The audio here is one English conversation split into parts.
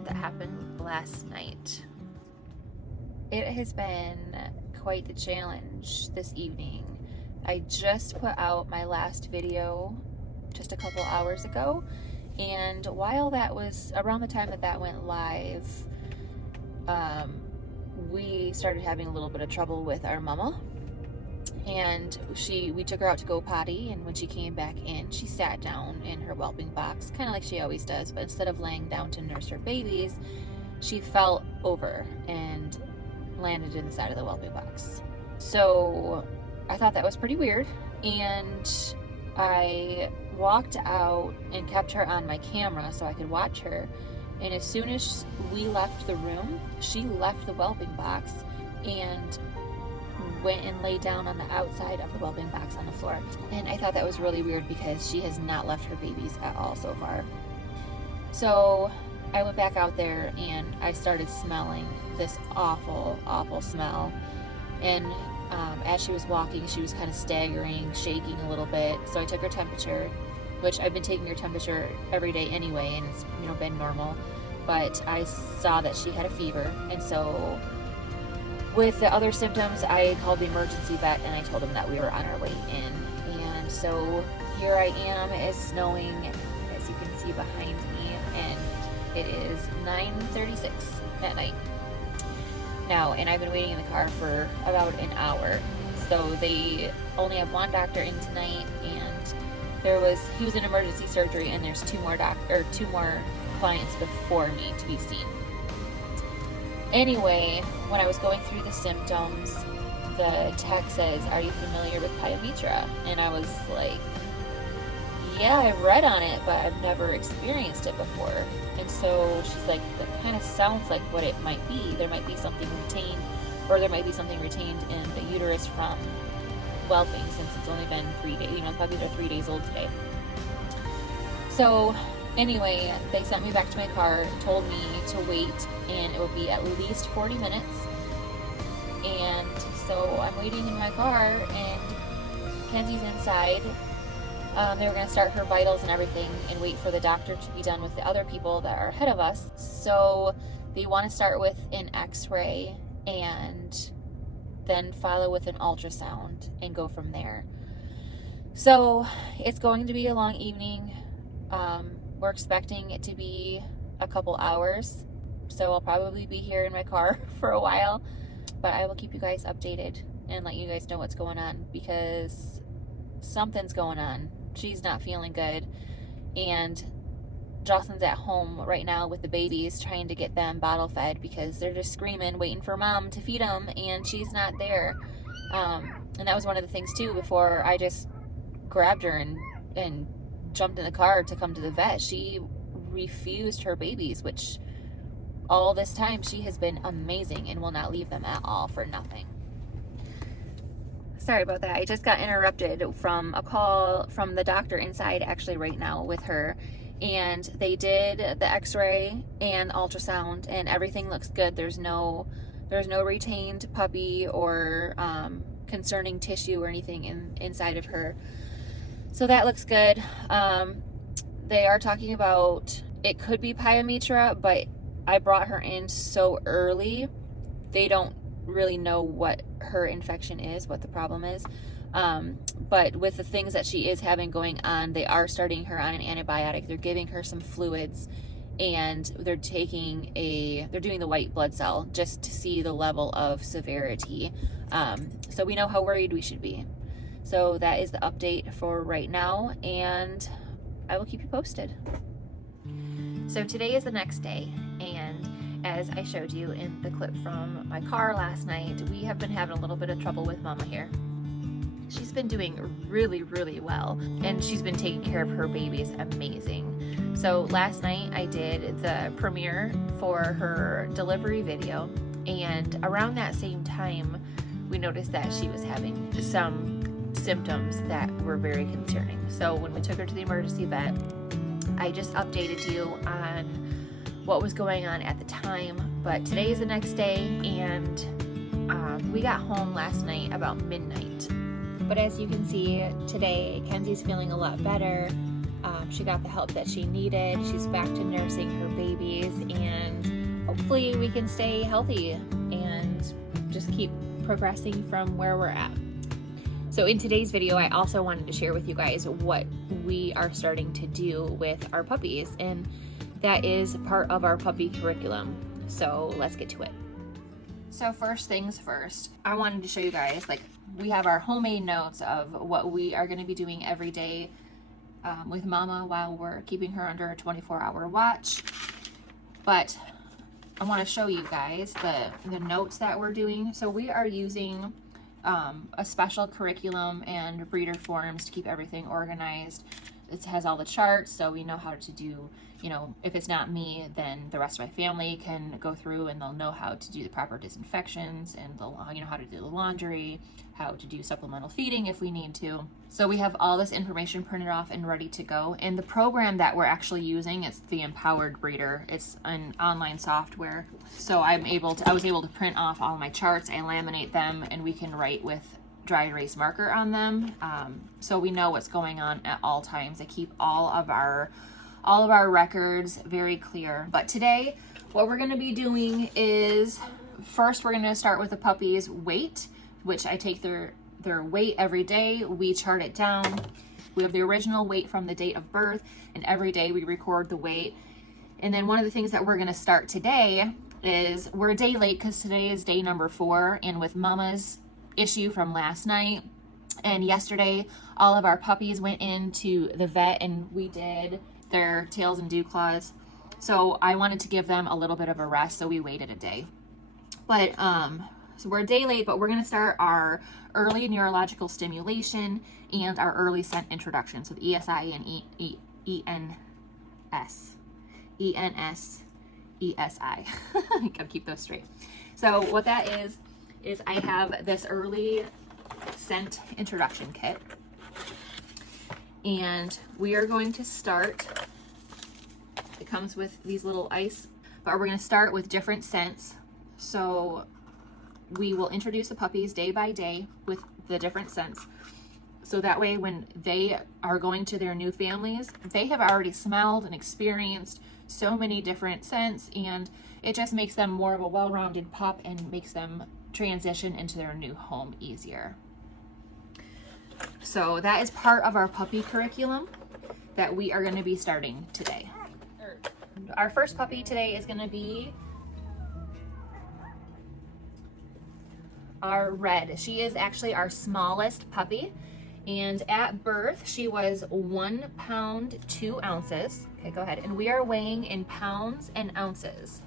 event that happened last night. It has been quite the challenge this evening. I just put out my last video just a couple hours ago, and while that was around the time that went live, we started having a little bit of trouble with our momma, and we took her out to go potty, and when she came back in, she sat down in her whelping box, kind of like she always does, but instead of laying down to nurse her babies, she fell over and landed in the side of the whelping box. So I thought that was pretty weird, and I walked out and kept her on my camera so I could watch her. And as soon as we left the room, she left the whelping box and went and laid down on the outside of the whelping box on the floor. And I thought that was really weird because she has not left her babies at all so far. So I went back out there and I started smelling this awful, awful smell. And as she was walking, she was kind of staggering, shaking a little bit. So I took her temperature, which I've been taking her temperature every day anyway, and it's been normal. But I saw that she had a fever, and so with the other symptoms, I called the emergency vet and I told him that we were on our way in. And so here I am. It's snowing, as you can see behind me, and it is 9:36 at night now, and I've been waiting in the car for about an hour. So they only have one doctor in tonight, and he was in emergency surgery, and there's two more clients before me to be seen. Anyway, when I was going through the symptoms, the tech says, "Are you familiar with Pyometra?" And I was like, "Yeah, I've read on it, but I've never experienced it before." And so she's like, "That kind of sounds like what it might be. There might be something retained, or there might be something retained in the uterus from whelping, since it's only been 3 days. The puppies are 3 days old today." So anyway, they sent me back to my car, told me to wait, and it would be at least 40 minutes. And so I'm waiting in my car, and Kenzie's inside. They were going to start her vitals and everything and wait for the doctor to be done with the other people that are ahead of us. So they want to start with an x-ray and then follow with an ultrasound and go from there. So it's going to be a long evening. We're expecting it to be a couple hours, so I'll probably be here in my car for a while, but I will keep you guys updated and let you guys know what's going on, because something's going on. She's not feeling good, and Jocelyn's at home right now with the babies, trying to get them bottle fed because they're just screaming, waiting for mom to feed them, and she's not there. And that was one of the things too, before I just grabbed her and jumped in the car to come to the vet. She refused her babies, which all this time she has been amazing and will not leave them at all for nothing. Sorry about that. I just got interrupted from a call from the doctor inside actually right now with her, and they did the x-ray and ultrasound, and everything looks good. There's no retained puppy or concerning tissue or anything inside of her. So that looks good. They are talking about it could be Pyometra, but I brought her in so early, they don't really know what her infection is, what the problem is. But with the things that she is having going on, they are starting her on an antibiotic. They're giving her some fluids, and they're doing the white blood cell just to see the level of severity. So we know how worried we should be. So that is the update for right now, and I will keep you posted. So today is the next day, and as I showed you in the clip from my car last night, we have been having a little bit of trouble with Mama here. She's been doing really, really well, and she's been taking care of her babies amazing. So last night I did the premiere for her delivery video, and around that same time we noticed that she was having some symptoms that were very concerning. So when we took her to the emergency vet, I just updated you on what was going on at the time. But today is the next day, and we got home last night about midnight. But as you can see, today Kenzie's feeling a lot better. She got the help that she needed. She's back to nursing her babies, and hopefully we can stay healthy and just keep progressing from where we're at. So in today's video, I also wanted to share with you guys what we are starting to do with our puppies, and that is part of our puppy curriculum. So let's get to it. So first things first, I wanted to show you guys, like, we have our homemade notes of what we are going to be doing every day with Mama while we're keeping her under a 24-hour watch. But I want to show you guys the notes that we're doing. So we are using a special curriculum and breeder forms to keep everything organized. It has all the charts, so we know how to do, if it's not me, then the rest of my family can go through and they'll know how to do the proper disinfections, and they'll how to do the laundry, how to do supplemental feeding if we need to. So we have all this information printed off and ready to go. And the program that we're actually using is the Empowered Breeder. It's an online software. So I was able to print off all my charts and laminate them, and we can write with dry erase marker on them, so we know what's going on at all times. They keep all of our records very clear. But today, what we're going to be doing is, first we're going to start with the puppy's weight, which I take their weight every day. We chart it down. We have the original weight from the date of birth, and every day we record the weight. And then one of the things that we're going to start today is, we're a day late because today is day number 4, and with Mama's issue from last night and yesterday, all of our puppies went into the vet and we did their tails and dew claws. So I wanted to give them a little bit of a rest, so we waited a day. But so we're a day late, but we're going to start our early neurological stimulation and our early scent introduction. So the ESI and ENS. ESI. I gotta keep those straight. So what that is I have this early scent introduction kit, and we are going to start. It comes with these little ice, but we're going to start with different scents. So we will introduce the puppies day by day with the different scents, so that way when they are going to their new families, they have already smelled and experienced so many different scents, and it just makes them more of a well-rounded pup and makes them transition into their new home easier. So that is part of our puppy curriculum that we are going to be starting today. Our first puppy today is going to be our Red. She is actually our smallest puppy, and at birth she was 1 pound 2 ounces. Okay, go ahead. And we are weighing in pounds and ounces.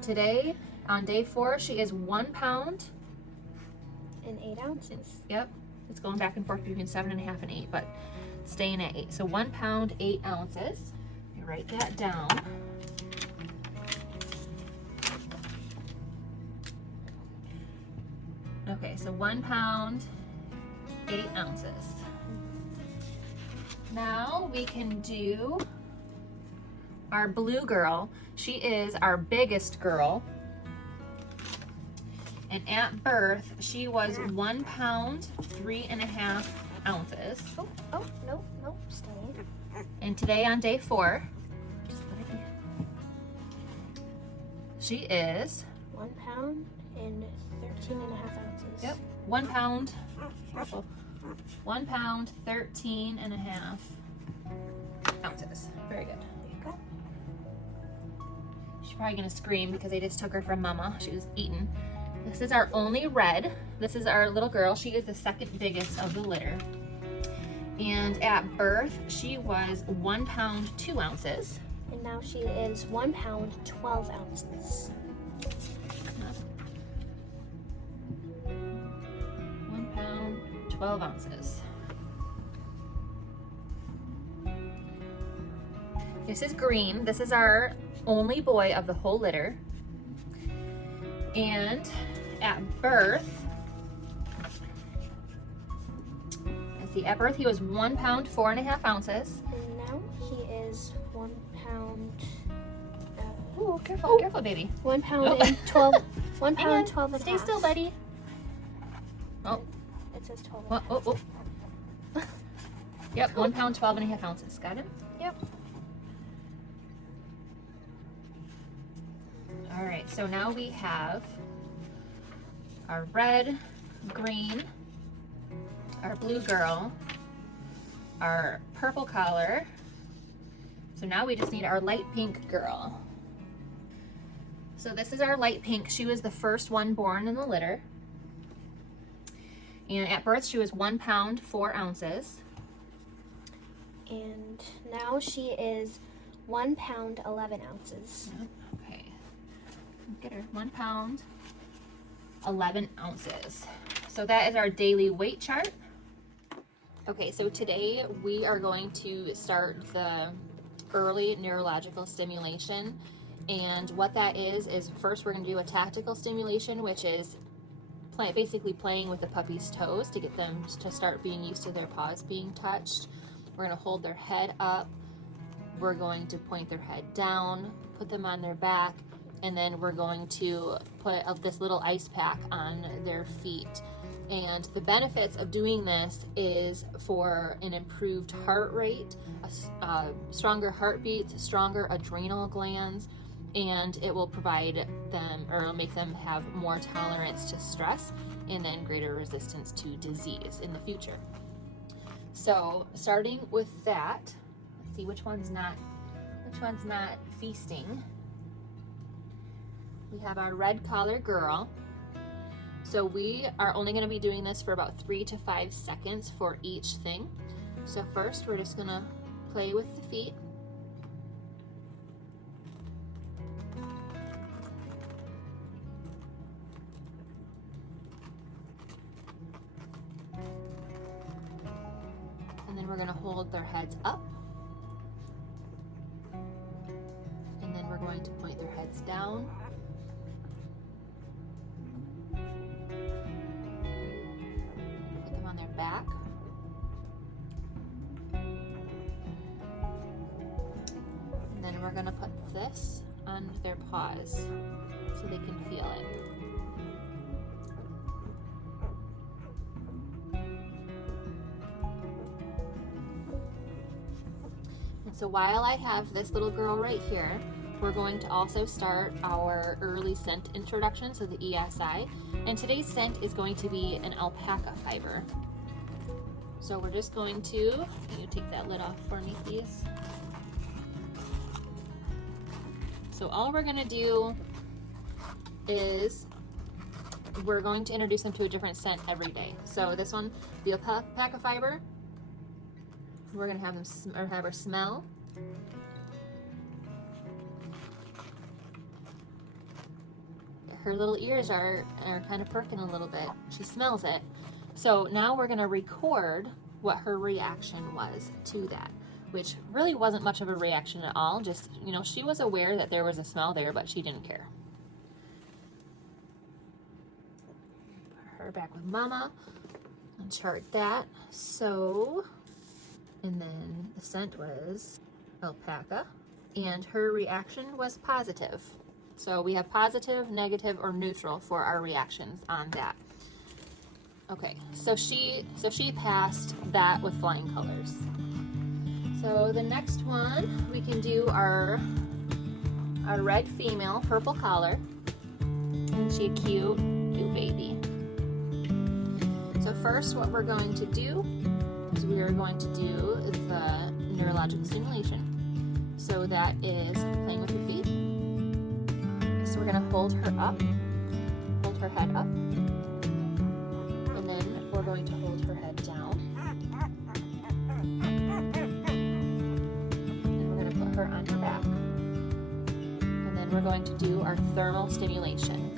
Today, on day 4, she is 1 pound and 8 ounces. Yep, it's going back and forth between 7.5 and 8, but staying at 8. So 1 pound 8 ounces. You write that down. Okay, so 1 pound 8 ounces. Now we can do our blue girl. She is our biggest girl. And at birth, she was 1 pound 3.5 ounces. Oh, no, stay. And today on day 4, she is 1 pound and 13.5 ounces. Yep, 1 pound. 1 pound 13.5 ounces. Very good. There you go. She's probably gonna scream because I just took her from Mama. She was eating. This is our only Red. This is our little girl. She is the second biggest of the litter. And at birth, she was 1 pound 2 ounces. And now she is 1 pound 12 ounces. 1 pound 12 ounces. This is Green. This is our only boy of the whole litter. And at birth, at birth he was 1 pound 4.5 ounces. And now he is 1 pound. Oh, careful, careful, baby. 1 pound and 12. 1 Hang pound on. 12 and Stay half. still, buddy. Oh, It says 12 and oh, oh, oh. Yep, 1 pound 12.5 ounces. Got him? Yep. Okay, so now we have our red, green, our blue girl, our purple collar. So now we just need our light pink girl. So this is our light pink. She was the first one born in the litter. And at birth she was 1 pound, 4 ounces. And now she is 1 pound, 11 ounces. Okay, get her 1 pound, 11 ounces. So that is our daily weight chart. Okay, so today we are going to start the early neurological stimulation. And what that is first we're going to do a tactical stimulation, which is basically playing with the puppy's toes to get them to start being used to their paws being touched. We're going to hold their head up. We're going to point their head down, put them on their back, and then we're going to put this little ice pack on their feet. And the benefits of doing this is for an improved heart rate, a stronger heartbeat, stronger adrenal glands, and it will provide them, or it'll make them have more tolerance to stress and then greater resistance to disease in the future. So starting with that, let's see which one's not feasting. We have our red collar girl. So we are only going to be doing this for about 3 to 5 seconds for each thing. So first we're just going to play with the feet. And then we're going to hold their heads up. And then we're going to point their heads down. Put them on their back. And then we're going to put this on their paws so they can feel it. So while I have this little girl right here, we're going to also start our early scent introduction, so the ESI. And today's scent is going to be an alpaca fiber. So we're just going to, can you take that lid off for me, please? So all we're gonna do is we're going to introduce them to a different scent every day. So this one, the alpaca fiber, we're gonna have them have her smell. Her little ears are kind of perking a little bit. She smells it. So now we're gonna record what her reaction was to that, which really wasn't much of a reaction at all. Just, you know, she was aware that there was a smell there, but she didn't care. Put her back with Mama and chart that. So, and then the scent was alpaca, and her reaction was positive. So we have positive, negative, or neutral for our reactions on that. Okay, so she passed that with flying colors. So the next one, we can do our red female, purple collar. And she a cute baby. So first what we're going to do is we are going to do the neurological stimulation. So that is playing with her feet. So we're gonna hold her up, hold her head up. And then we're going to hold her head down. Her on her back. And then we're going to do our thermal stimulation.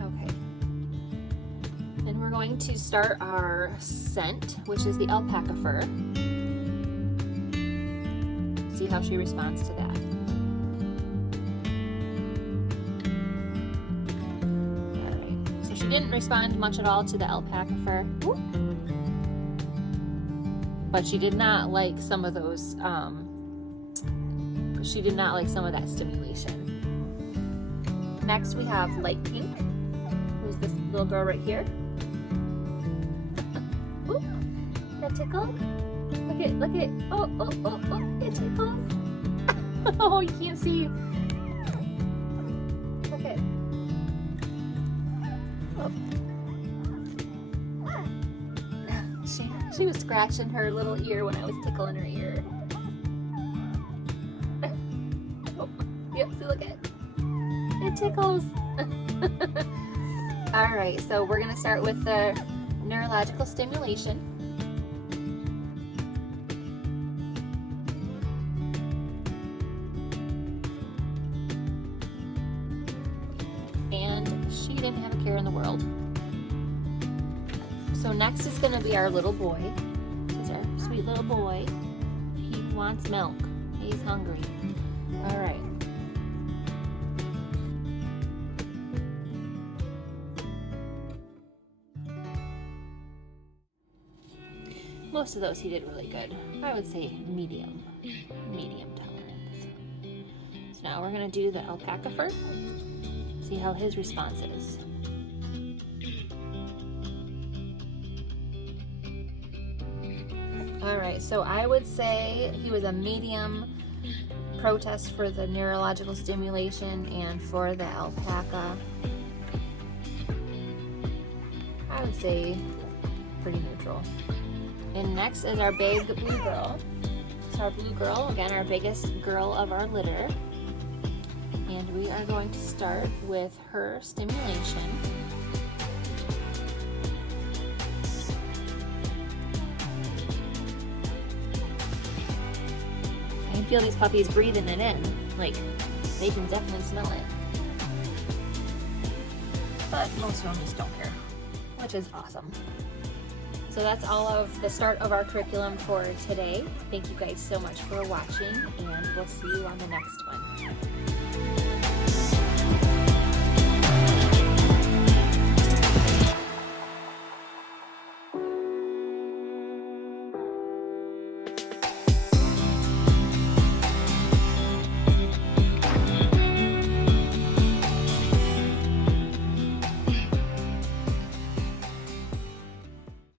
Okay. Then we're going to start our scent, which is the alpaca fur. See how she responds to that. Didn't respond much at all to the alpaca fur, but she did not like some of those, she did not like some of that stimulation. Next we have light pink. Who's this little girl right here? Oop, that tickle? Look at, oh, it tickles. Oh, you can't see. Look at. Oh. She was scratching her little ear when I was tickling her ear. Oh, yep, see, look at it. It tickles. All right, so we're gonna start with the neurological stimulation. And she didn't have a care in the world. So next is gonna be our little boy. This is our sweet little boy. He wants milk. He's hungry. All right. Most of those he did really good. I would say medium tolerance. So now we're gonna do the alpaca fur. See how his response is. All right, so I would say he was a medium protest for the neurological stimulation and for the alpaca. I would say pretty neutral. And next is our big blue girl. So our blue girl, again, our biggest girl of our litter. And we are going to start with her stimulation. I can feel these puppies breathing it in. Like, they can definitely smell it. But most of them just don't care, which is awesome. So that's all of the start of our curriculum for today. Thank you guys so much for watching, and we'll see you on the next one.